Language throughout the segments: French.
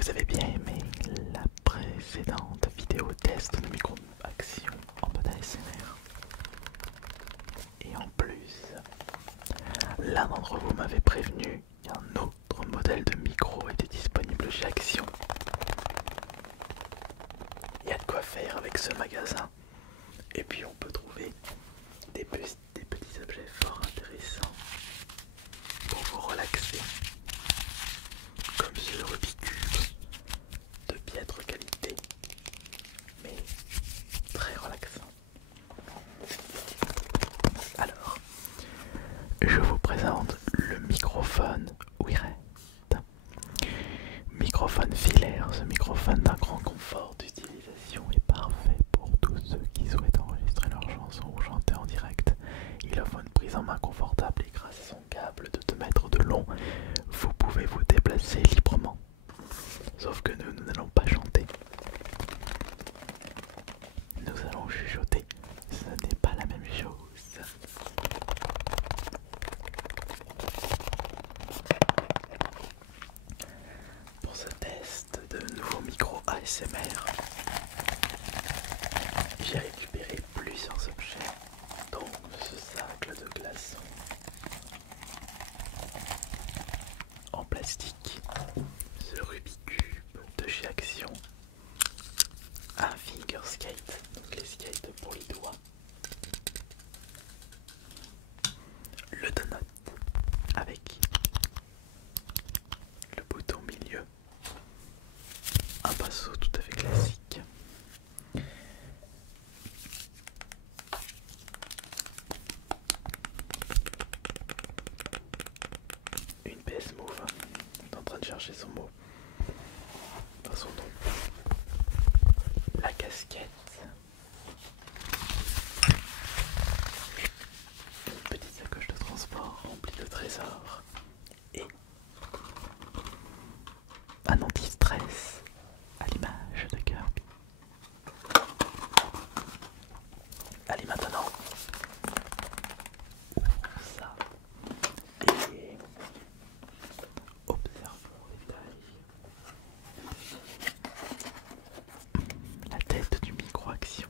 Vous avez bien aimé la précédente vidéo test de micro action en mode ASMR. Et en plus, l'un d'entre vous m'avait prévenu qu'un autre modèle de micro était disponible chez Action. Il y a de quoi faire avec ce magasin. Et puis on peut trouver des petits objets fort intéressants pour vous relaxer. Comme ce Rubik's Cube de piètre qualité, mais très relaxant. Alors, je vous présente le microphone Wired. Microphone filaire, ce microphone d'un grand confort d'utilisation est parfait pour tous ceux qui souhaitent enregistrer leurs chansons ou chanter en direct. Il offre une prise en main confortable et grâce à son câble de 2 mètres de long, vous pouvez vous déplacer librement. Sauf que nous n'allons pas chanter. Nous allons chuchoter. Ce n'est pas la même chose. Pour ce test de nouveaux micros ASMR, j'ai récupéré plusieurs objets, dont ce sac de glaçons en plastique, ce Rubik's Cube de chez Action, un finger skate, donc les skates pour les doigts, le donut avec le bouton milieu, un pinceau tout à fait classique, une PS Move, est en train de chercher son mot, enfin son nom, la casquette, une petite sacoche de transport remplie de trésors et un anti-stress à l'image de Kirby. Allez maintenant, ouvrons ça et observons les détails. La tête du micro-action.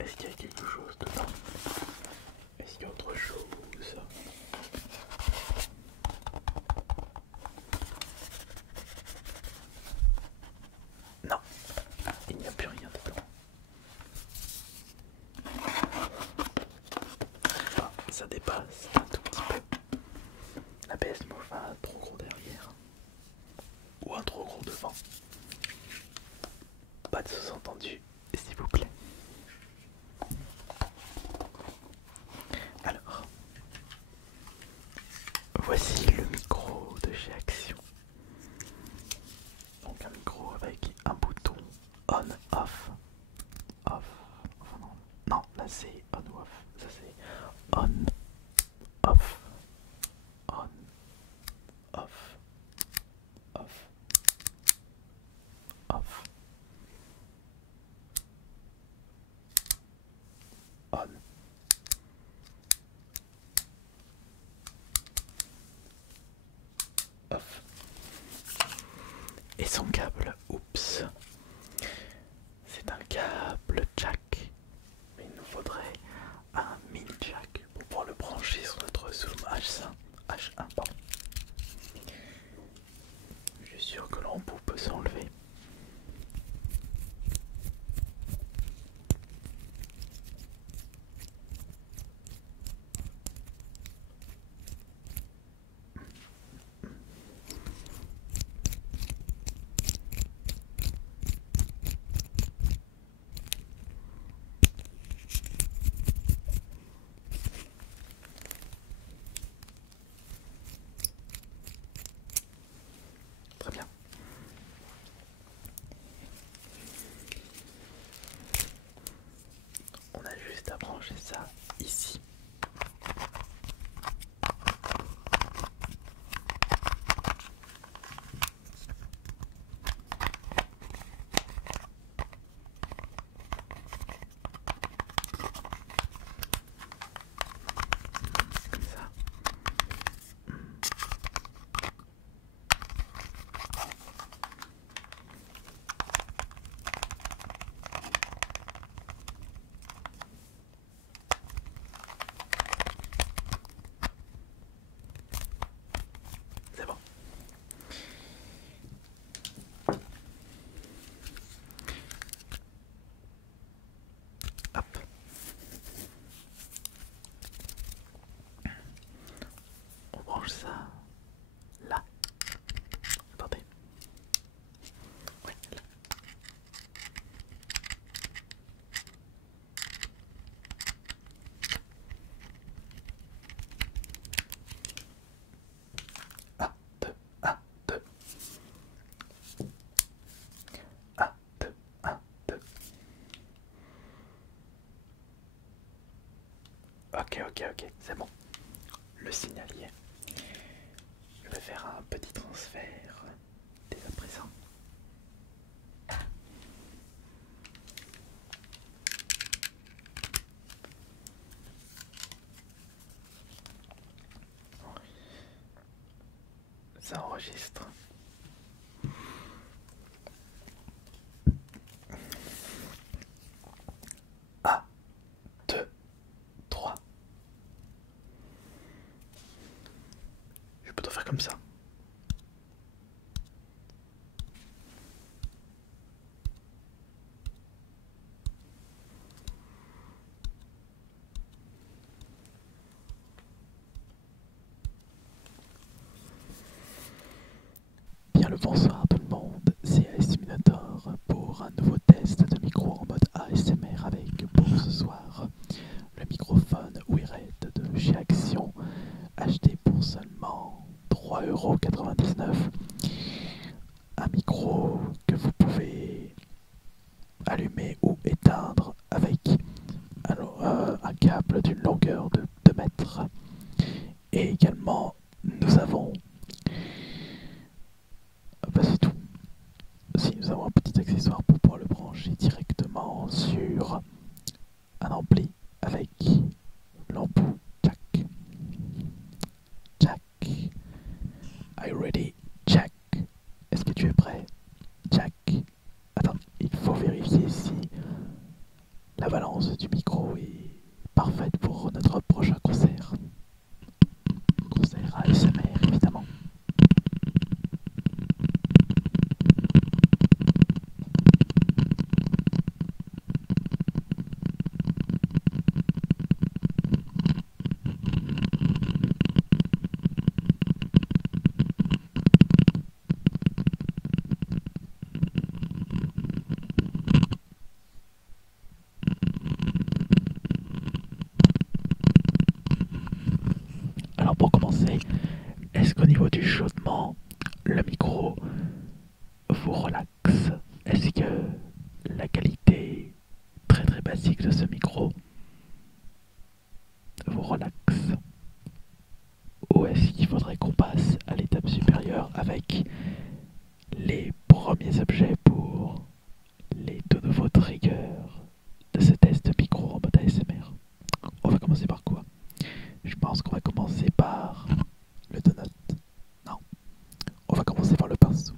Est-ce qu'il y a quelque chose dedans? Est-ce qu'il y a autre chose? Non, il n'y a plus rien dedans. Ah, ça dépasse un tout petit peu. La PS Move a un trop gros derrière. Ou un trop gros devant. Pas de sous-entendu, s'il vous plaît. Alors, voici le micro de chez Action. Donc un micro avec un bouton on-off. Off. Enfin non. Non, là c'est on ou off. Ça c'est on, off. On, off. Off. Off. On. Off. Et son câble, oups, c'est un câble jack, mais il nous faudrait un mini jack pour pouvoir le brancher sur notre Zoom H1, pardon. Je suis sûr que l'embout peut s'enlever. brancher ça ici. Comme ça. C'est bon. Hop. On branche ça là. Attendez. Ouais, là. Un, deux, un, deux. Un, deux, un, deux. Ok, c'est bon. Le signalier. Je vais faire un petit transfert dès à présent. Ça enregistre. Un, deux, trois. Je peux plutôt faire comme ça. Bien le bonsoir tout le monde, c'est AS Minotaur pour un nouveau test de micro en mode ASMR avec pour ce soir le microphone Wired de chez Action, acheté pour seulement 3,99 €. Un micro que vous pouvez allumer ou éteindre avec un câble d'une longueur de 2 mètres. Et également nous avons c'est tout. Si nous avons un petit accessoire pour pouvoir le brancher directement sur un ampli avec l'embout jack. Jack. Are you ready? Jack. Est-ce que tu es prêt? Jack. Attends, il faut vérifier si la balance du micro est parfaite pour notre prochain concert. Concert ASMR évidemment. Alors pour commencer, est-ce qu'au niveau du chaudement, le micro vous relaxe? Est-ce que la qualité très basique de ce micro vous relaxe? Ou est-ce qu'il faudrait qu'on passe à l'étape supérieure avec les premiers objets pour les tout nouveaux triggers de ce test micro en mode ASMR? On va commencer par quoi? Je pense qu'on va commencer par le donut. Non, on va commencer par le pinceau.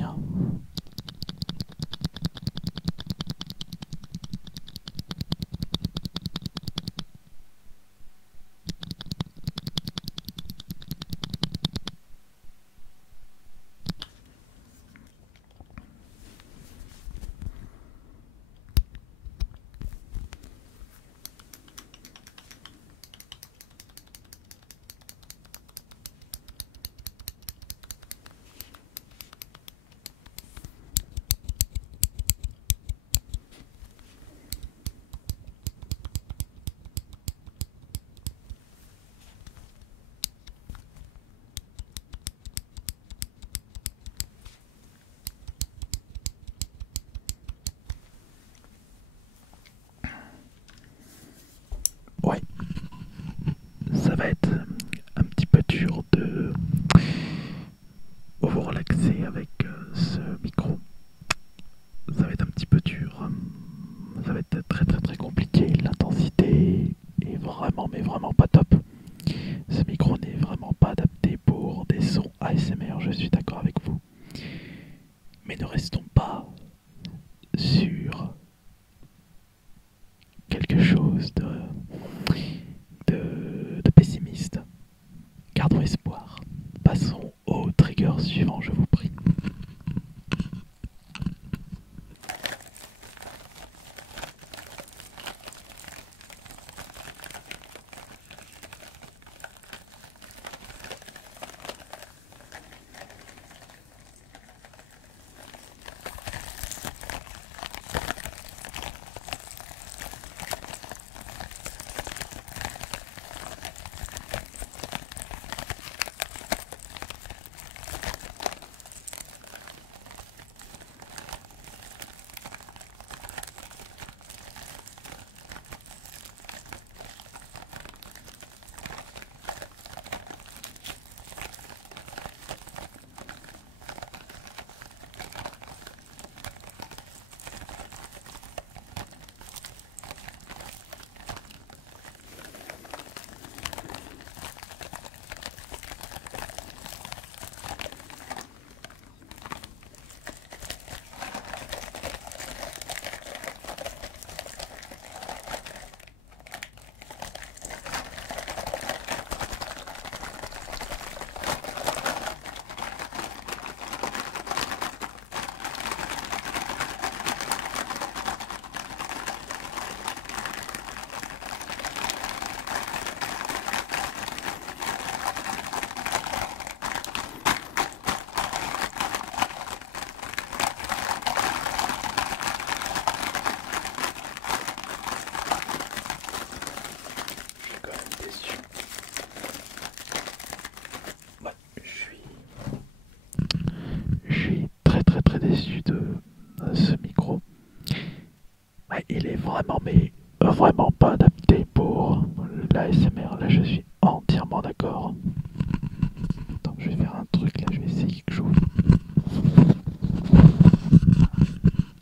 rien. Ouais, ça va être un petit peu dur de vous relaxer avec ce micro. Ça va être un petit peu dur. Ça va être très très très compliqué. L'intensité est vraiment mais vraiment pas top. Ce micro n'est vraiment pas adapté pour des sons ASMR, je suis d'accord avec vous. Mais ne restons pas sur quelque chose de pessimiste. Gardons espoir. Passons au trigger suivant, je vous prie. Je suis très très très déçu de ce micro. Ouais, il est vraiment mais vraiment pas adapté pour l'ASMR. Là je suis entièrement d'accord. Attends, je vais faire un truc là, je vais essayer quelque chose.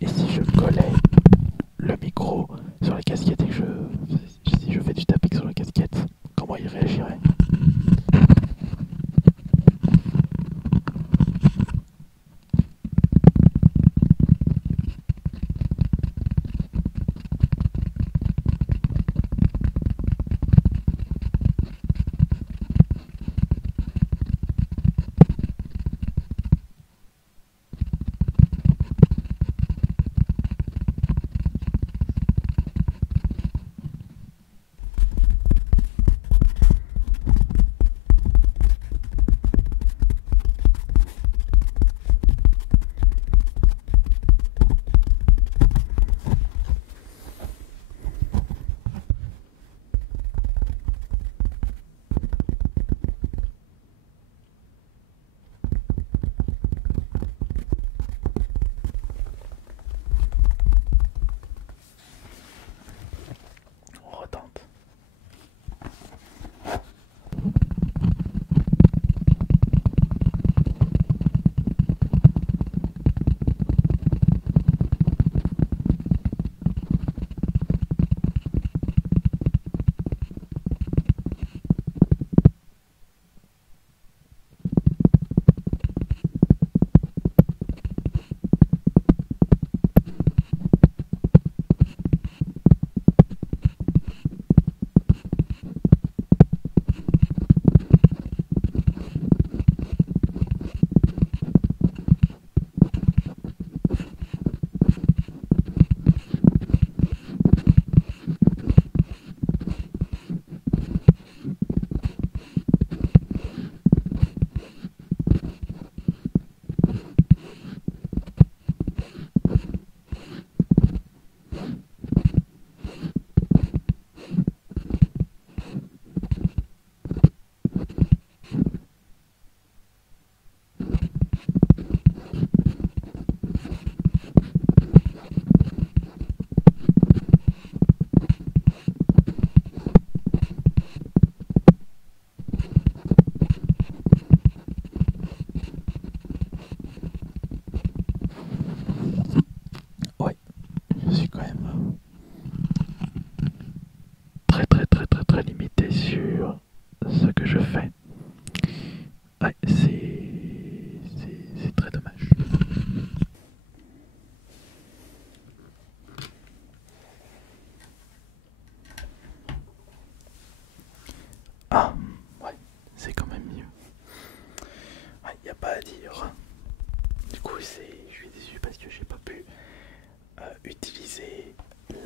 Et si je collais le micro sur la casquette et que si je fais du tapping sur la casquette, comment il réagirait?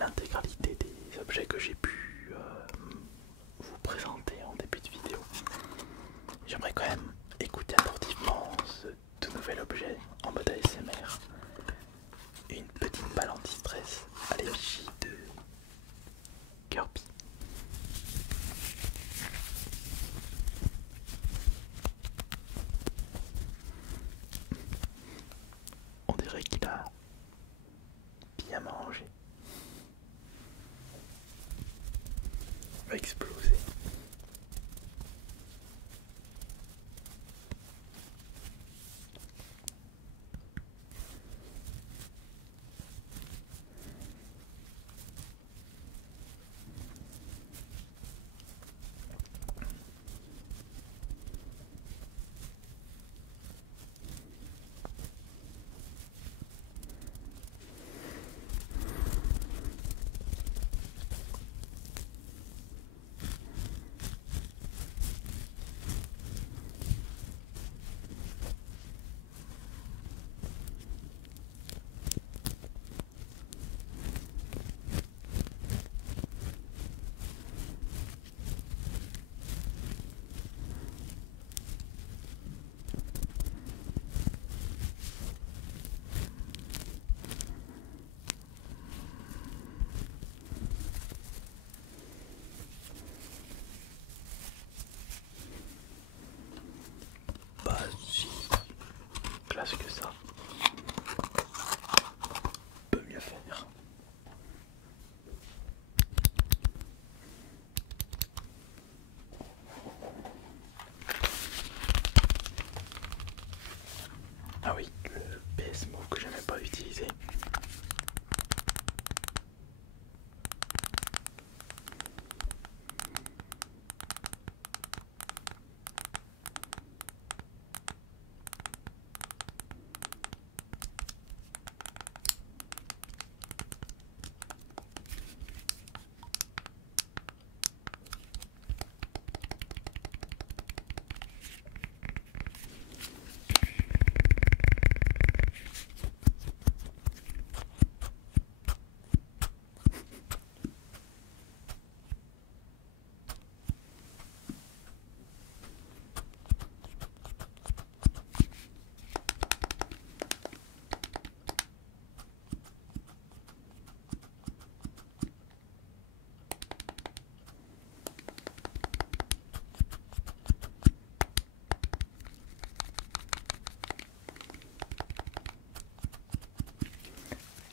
l'intégralité des objets que j'ai pu vous présenter en début de vidéo. J'aimerais quand même écouter attentivement ce tout nouvel objet en mode ASMR. Une petite balle anti-stress à l'effigie de Kirby. On dirait qu'il a bien mangé. Il va exploser. Pas si classe que ça. Peut mieux faire. Ah oui, le PS Move que j'aimais pas utiliser.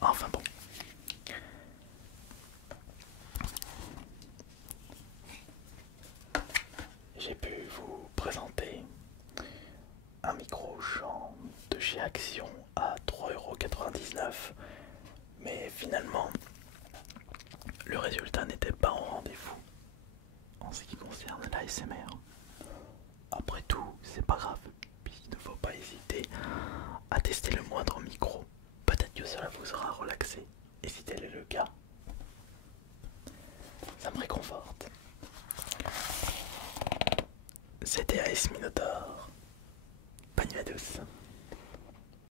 Enfin bon. J'ai pu vous présenter un micro-champ de chez Action à 3,99 €. Mais finalement, le résultat n'était pas au rendez-vous en ce qui concerne l'ASMR. Après tout, c'est pas grave. Puis il ne faut pas hésiter à tester le moindre micro. Peut-être que cela vous aura relaxé. Et si tel est le cas, ça me réconforte. C'était AS Minotaur. Bonne nuit à tous.